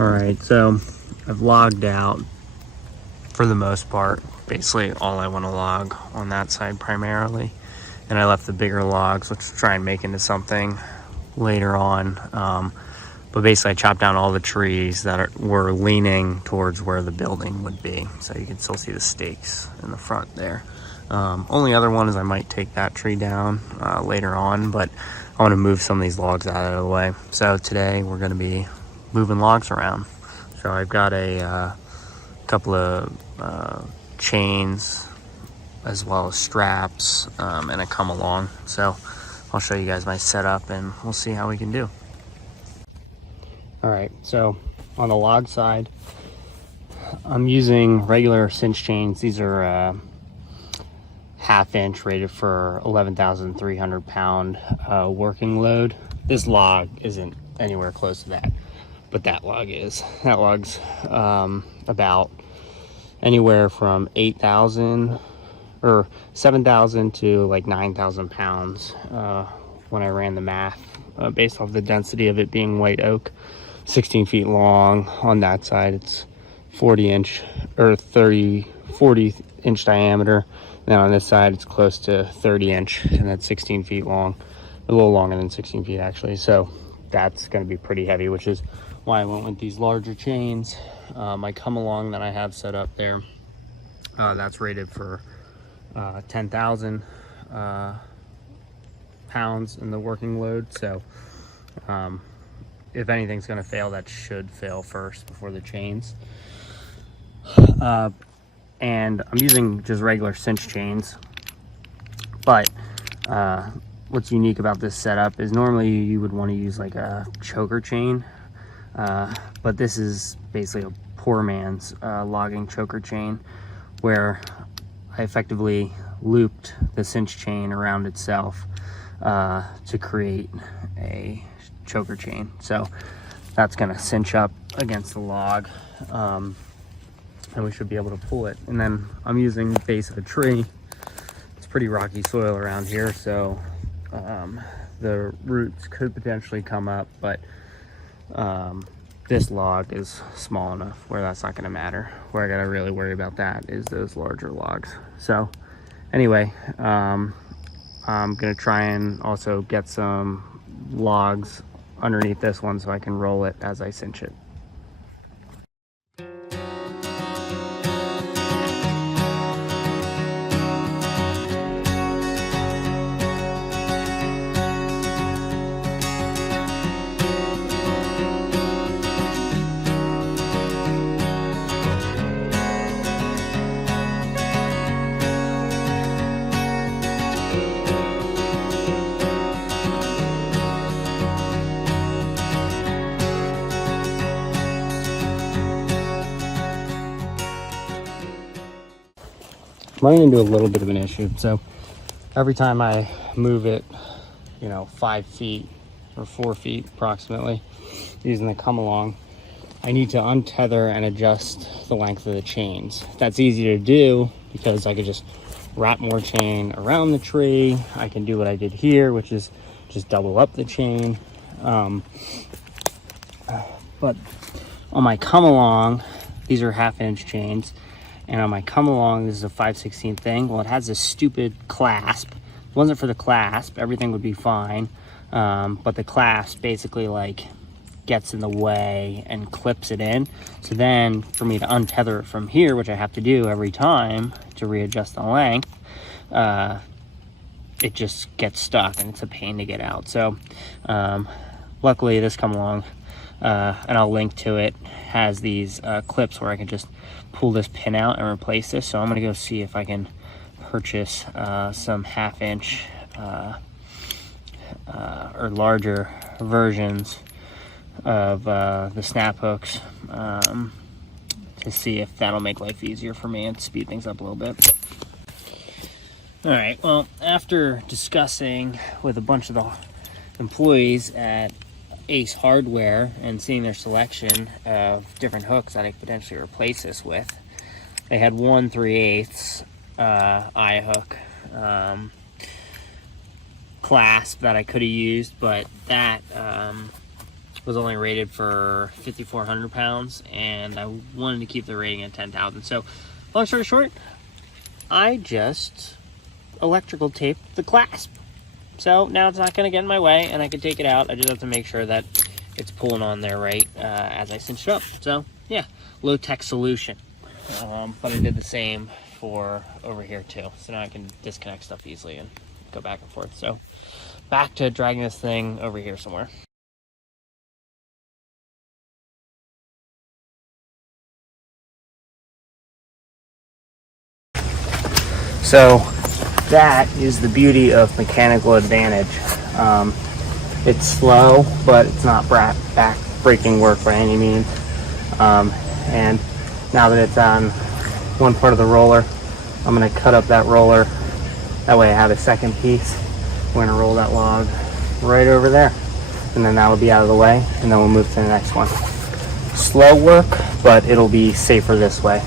All right, so I've logged out for the most part. Basically all I want to log on that side primarily. And I left the bigger logs, which will try and make into something later on. But basically I chopped down all the trees that were leaning towards where the building would be. So you can still see the stakes in the front there. Only other one is I might take that tree down later on, but I want to move some of these logs out of the way. So today we're going to be moving logs around. So I've got a couple of chains as well as straps and a come along. So I'll show you guys my setup and we'll see how we can do. All right, so on the log side, I'm using regular cinch chains. These are 1/2 inch rated for 11,300 pound working load. This log isn't anywhere close to that, but that log is. That log's about anywhere from 8,000 or 7,000 to like 9,000 pounds when I ran the math based off the density of it being white oak. 16 feet long on that side. It's 40 inch or 40 inch diameter. Now on this side it's close to 30 inch and that's 16 feet long, a little longer than 16 feet actually. So that's going to be pretty heavy, which is why I went with these larger chains. My come along that I have set up there, that's rated for 10,000 pounds in the working load. So if anything's going to fail, that should fail first before the chains. And I'm using just regular cinch chains, but what's unique about this setup is normally you would want to use like a choker chain, but this is basically a poor man's logging choker chain, where I effectively looped the cinch chain around itself to create a choker chain. So that's going to cinch up against the log, and we should be able to pull it. And then I'm using the base of a tree. It's pretty rocky soil around here, so the roots could potentially come up, but this log is small enough where that's not going to matter. Where I got to really worry about that is those larger logs. So anyway, I'm going to try and also get some logs underneath this one so I can roll it as I cinch it. I'm running into a little bit of an issue. So every time I move it, 5 feet or 4 feet approximately, using the come along, I need to untether and adjust the length of the chains. That's easy to do because I could just wrap more chain around the tree. I can do what I did here, which is just double up the chain. But on my come along, these are 1/2 inch chains. And on my come along, this is a 5/16 thing. Well, it has this stupid clasp. If it wasn't for the clasp, everything would be fine. But the clasp basically like gets in the way and clips it in. So then for me to untether it from here, which I have to do every time to readjust the length, it just gets stuck and it's a pain to get out. So luckily this come along, and I'll link to it, has these clips where I can just pull this pin out and replace this. So I'm gonna go see if I can purchase some 1/2 inch or larger versions of the snap hooks to see if that'll make life easier for me and speed things up a little bit. All right, well, after discussing with a bunch of the employees at Ace Hardware and seeing their selection of different hooks that I could potentially replace this with, they had 1 3/8 eye hook clasp that I could have used, but that was only rated for 5,400 pounds, and I wanted to keep the rating at 10,000. So long story short, I just electrical taped the clasp. So now it's not going to get in my way, and I can take it out. I just have to make sure that it's pulling on there right as I cinch it up. So yeah, low-tech solution. But I did the same for over here too. So now I can disconnect stuff easily and go back and forth. So back to dragging this thing over here somewhere. So that is the beauty of mechanical advantage. It's slow, but it's not back-breaking work by any means. And now that it's on one part of the roller, I'm going to cut up that roller. That way I have a second piece. We're going to roll that log right over there. And then that will be out of the way, and then we'll move to the next one. Slow work, but it'll be safer this way.